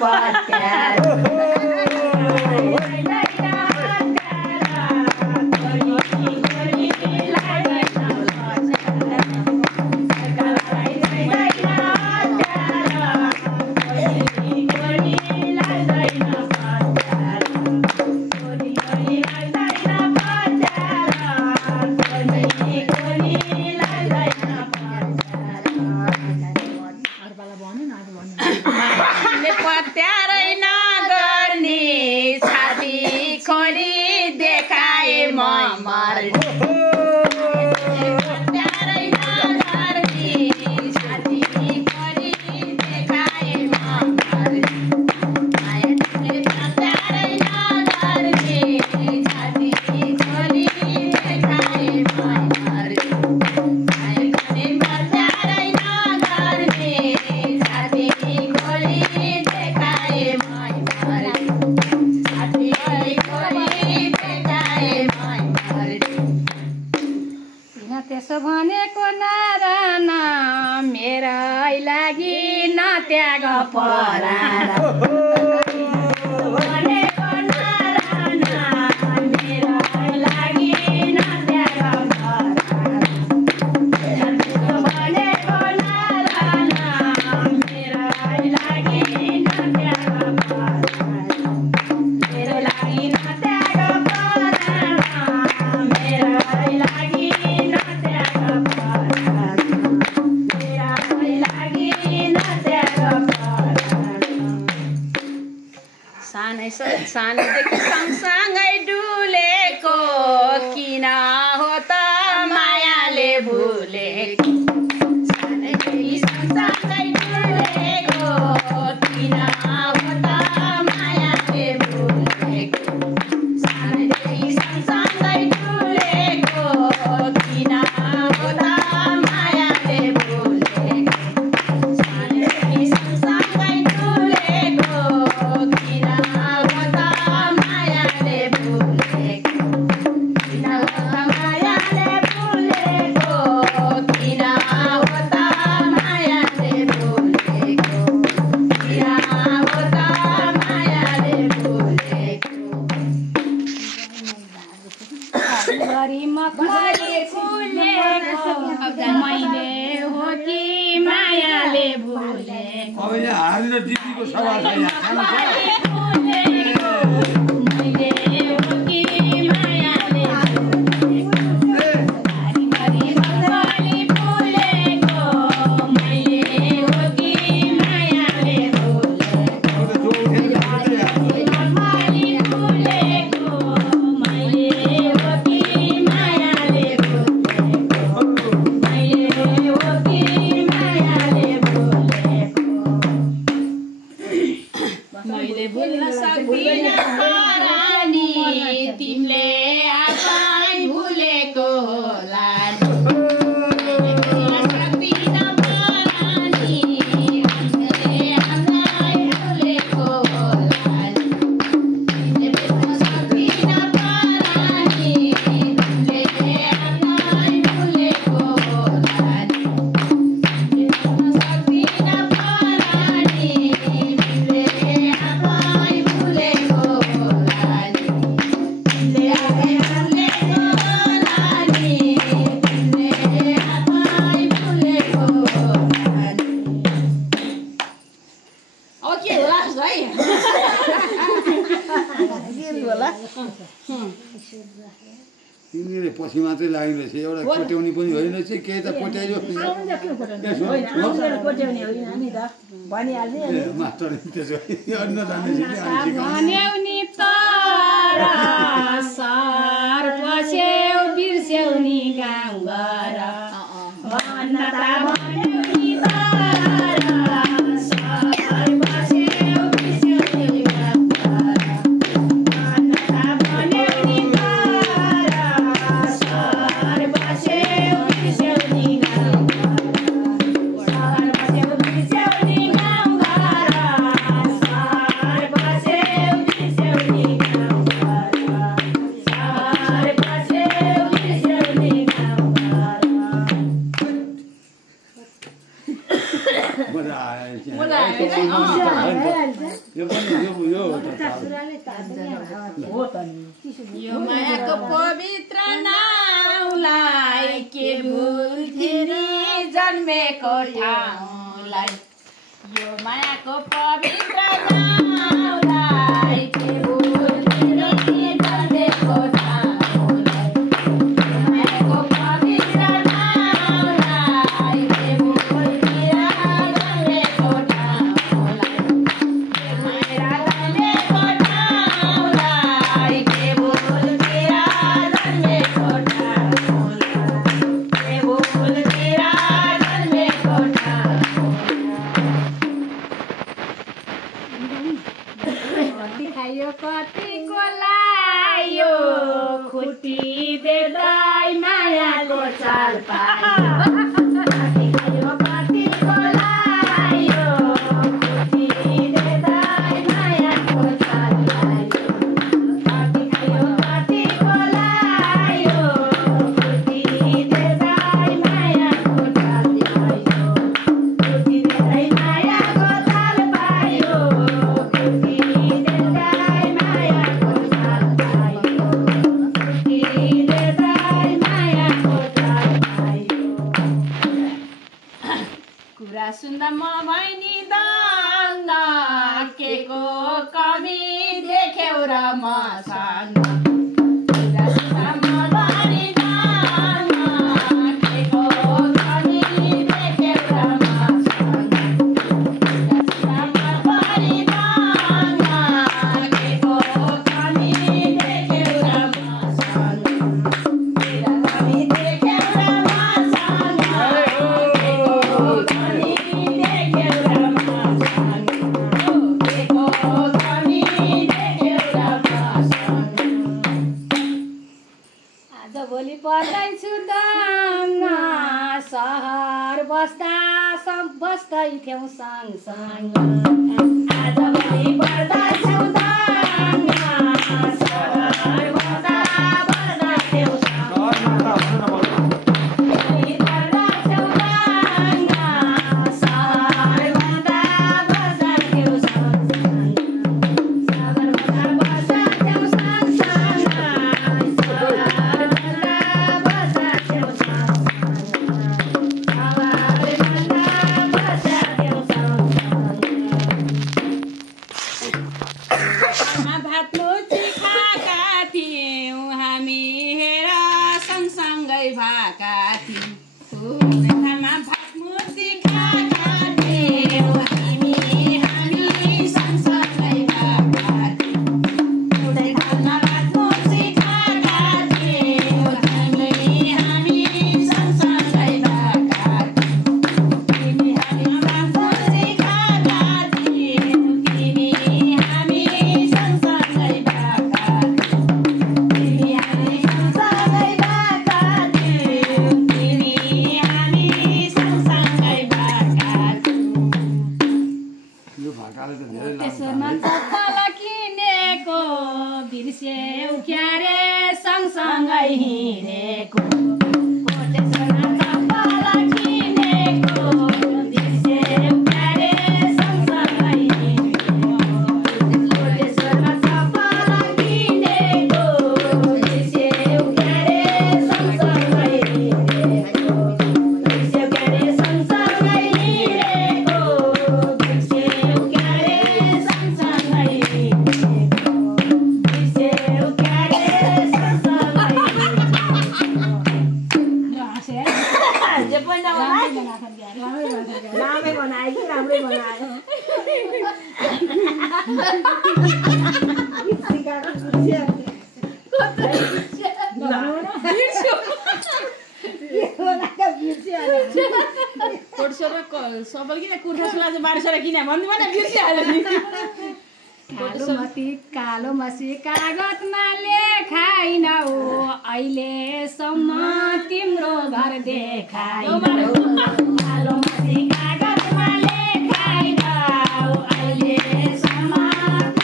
पत्यार पत्यारै नगर्ने छाती खोली देखाए म मर्ने पत्यारै नगर्ने छाती खोली देखाए म मर्ने पत्यारै नगर्ने छाती खोली देखाए म मर्ने पत्यारै नगर्ने छाती खोली त्यसो भनेको नारायण मेरै लागि नत्याग परायण भनेको नारायण मेरै लागि नत्याग परायण भनेको नारायण मेरै लागि नत्याग परायण मेरो लागि नत्याग परायण मेरै लागि सानैदेखि सँगसँगै डुलेको किन हो त मायाले भुलेको सानैदेखि सँगसँगै डुलेको किन हो त मायाले भुलेको सानैदेखि सँगसँगै डुलेको किन हो त मायाले भुलेको सानैदेखि सँगसँगै डुलेको किन मैले हो कि मायाले भुलेको अहिले हालेर दिदीको सवाल छ मैले भुल्न सक्दिन रानी तिमीले आफै भुलेको होला तिमीले पछि मात्रै लाग्ने रहेछ एउटा कोट्याउने पनि होइन रहेछ केही त कोट्याइयो मास्टर त्यसो अन्न भन्यौनी तर सर पस्यौ बिर्स्यौनी गाउँ घर भन्न त भन्यौनी तर सर पस्यौ बिर्स्यौनी गाउँ घर भन्न त भन्यौनी तर सर पस्यौ बिर्स्यौनी गाउँ घर सर पस्यौ बिर्स्यौनी गाउँ घर सर पस्यौ बिर्स्यौनी गाउँ घर सर पस्यौ बिर्स्यौनी गाउँ घर मजा आयो यो पनि यो हो त नि यो मायाको पवित्र नाउँलाई के भुल्थे नि जन्मेको ठाउँलाई यो मायाको पवित्र नाउँलाई के भुल्थे नि जन्मेको ठाउँलाई मायाको पवित्र नाउँलाई के भुल्थे जन्मेको ठाउँलाई माया जन्मेको ठाउँलाई के भुल्थे जन्मेको ठाउँलाई के भुल्थे जन्मेको ठाउँलाई कतिको लायो खुट्टी देख्दै मायाको चाल पायो कतिको लायो खुट्टी देख्दै मायाको चाल पायो कतिको लायो खुट्टी देख्दै मायाको चाल पायो खुट्टी देख्दै मायाको चाल पायो खुट्टी देख्दै मायाको चाल पायो खुट्टी देख्दै मायाको चाल पायो कुरा सुन्दा म भैनी दङ्ग के को कमी देख्यौ र मसँग कुरा सुन्दा म भैनी दङ्ग के को कमी देख्यौ र मसँग कुरा सुन्दा म भैनी दङ्ग के को कमी देख्यौ र मसँग कुरा कमी देख्यौ र मसँग के को कमी देख्यौ र मसँग के को कमी देख्यौ र मसँग आजभोलि पर्दैछु दङ्ग सहर बस्दै थियौँ सँगसँग आजभोलि पर्दैछु दङ्ग सहर बस्दै थियौँ भात मुची खाएका थियौँ हामी हेर सँगसँगै भएका थियौँ भात मुची खाएका थियौँ हामी सँगसँगै भएका थियौँ एउटै घरमा भात मुची खाएका थियौँ हामी सँगसँगै भएका थियौँ हामी भात मुची खाएका थियौँ हामी सँगसँगै भएका थियौँ हामी सँगसँगै भएका थियौँ हामी सँगसँगै भएका थियौँ यो भाकाले त धेरै त्यसमा चप्पल किनेको बिर्स्यौ क्यारे सँगसँगै हिँडेको त्यसमा चप्पल किनेको बिर्स्यौ क्यारे सँगसँगै हिँडेको त्यसमा चप्पल किनेको बिर्स्यौ क्यारे सँगसँगै हिँडेको बिर्स्यौ क्यारे सँगसँगै हिँडेको बिर्स्यौ क्यारे सँगसँगै हिँडेको बिर्स्यौ क्यारे सँगसँगै हिँडेको जे पनि राम्रै बनायो कि राम्रै बनायो सबल किन कुर्ता सुला चाहिँ बारिसर किन भन्नु भने बिर्सिहाल्यो नि कालो मसी कागजमा लेखाइन हो अहिलेसम्म तिम्रो घर देखाइन कालो मसी कागजमा लेखाइन हो अहिलेसम्म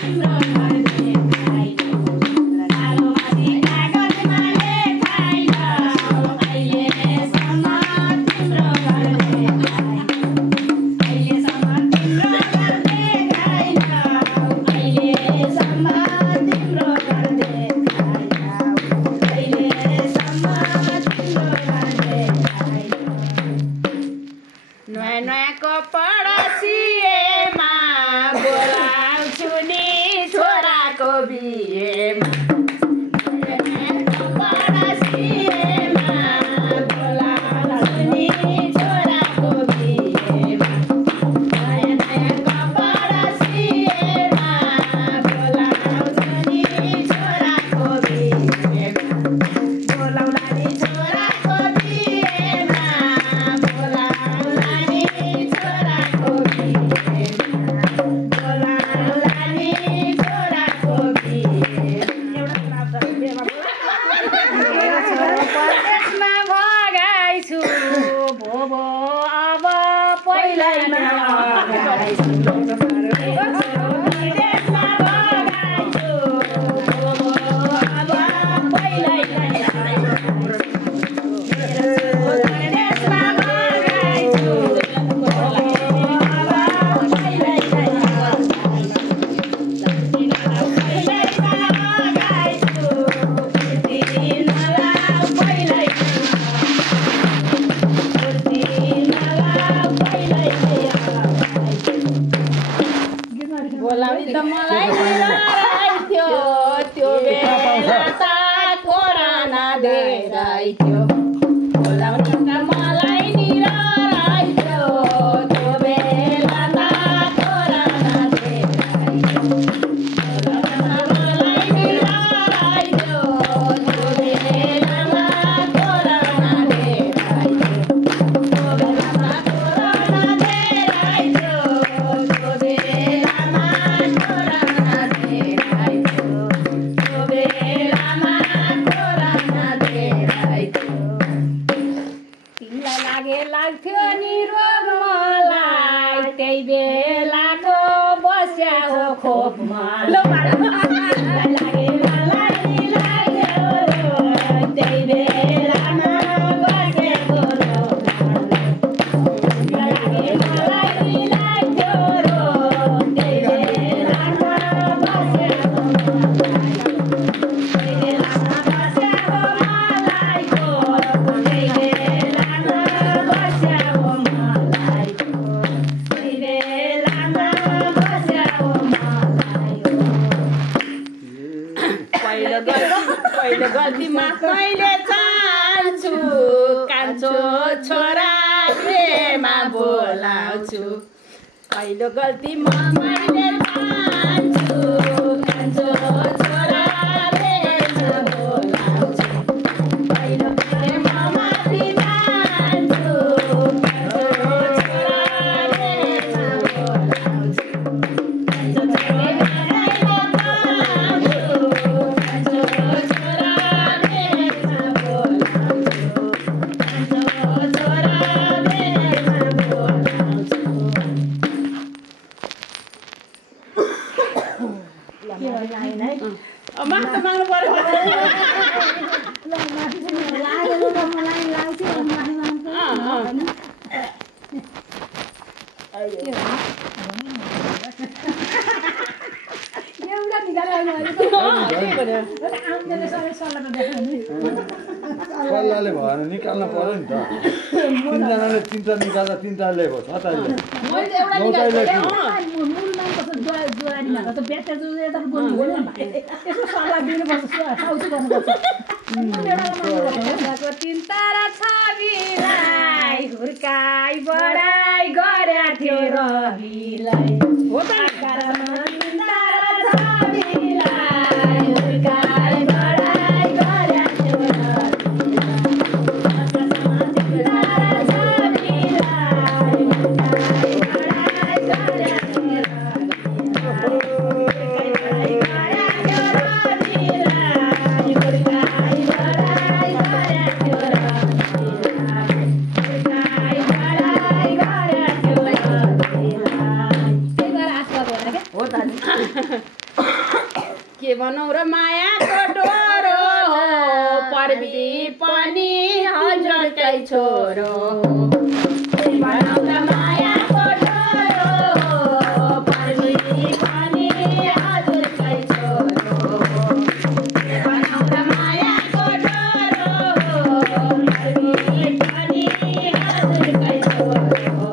तिम्रो घर देखाइन कालो मसी कागजमा लेखाइन हो अहिलेसम्म तिम्रो घर देखाइन अहिलेसम्म तिम्रो घर देखाइन बिहेमा कपडा सिएमा बोलाउँछ नि छोराको बिहेमा नयाँ नयाँ कपडा सिएमा बोलाउँछ नि छोराको बिहेमा बोलाउँला नि छोराको बिहेमा बोलाउँला नि छोराको बिहेमा बोलाउँला नि छोराको बिहेमा परदेशमा भगाइछु भोभो अब पहिल्यैमा अगाइछु विदेशमा भगाइछु भोभो अब पहिल्यैमा परदेशमा भगाइछु भोभो अब बोलाउने त मलाई निराइ थियो त्यो बेला त कोरोना धेरै थियो बोलाउने त मलाई निराइ थियो त्यो बेला त कोरोना धेरै थियो बोलाउने त मलाई निराइ थियो त्यो बेलामा कोरोना धेरै थियो त्यो बेलामा कोरोना धेरै थियो त्यो बेलामा लाग्थ्यो नि रोग मलाई त्यही बेलाको बस्या हो खोप मलाई त्यही बेलामा बसेको रोग लाग्थ्यो रोग त्यही बेलामा बसेको पहिलो गल्तीमा मैले चाहन्छु कान्छो छोरा प्रेममा बोलाउँछु पहिलो गल्तीमा मैले चाहन्छु कान्छो छोरा प्रेममा बोलाउँछु पहिलो गल्तीमा माथि जान्छु कान्छो छोरा प्रेममा बोलाउँछु कान्छो माथि माग्नु पर्यो सल्लाहले भएन निकाल्न पर्यो नि त तिनजनाले तिनवटा निकाल्दा तिनवटाले भयो छताले तीन तारा छविलाई हुर्काई बढाई गर्या थियो रविलाई हो त के भनौँ र मायाको डोरो हो पर्वती पनि हजुरकै छोरो के भनौँ र मायाको डोरो हो पर्वती पनि हजुरकै छोरो के भनौँ र मायाको डोरो हो पर्वती पनि हजुरकै छोरो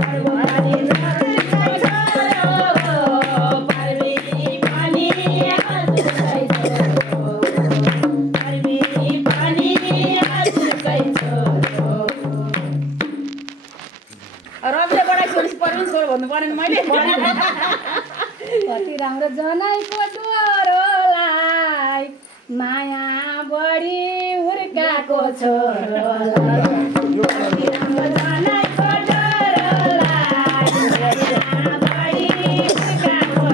पर्वती हजुरकै छोरो पर्वती पनि राम्रो जनैको डोरोलाई माया बढी हुर्काको छोरोलाई राम्रो जनैको डोरोलाई माया बढी हुर्काको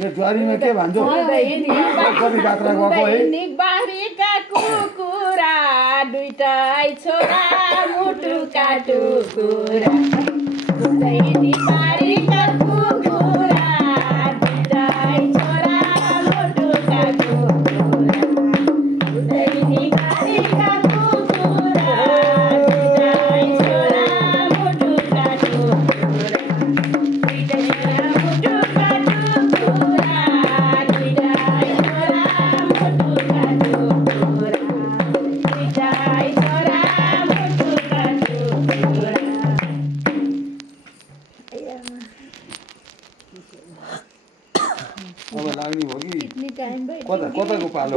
यो ज्वारीमा के भन्छ कति बात्रा गएको है बारीका कुकुरा दुईटै छोरा मुटुका टुकुरा बारीका कुकुरा दुईटै छोरा मुटुका टुकुरा बारीका कुकुरा दुईटै छोरा मुटुका टुकुरा अब लाग्ने हो कि कताको पालो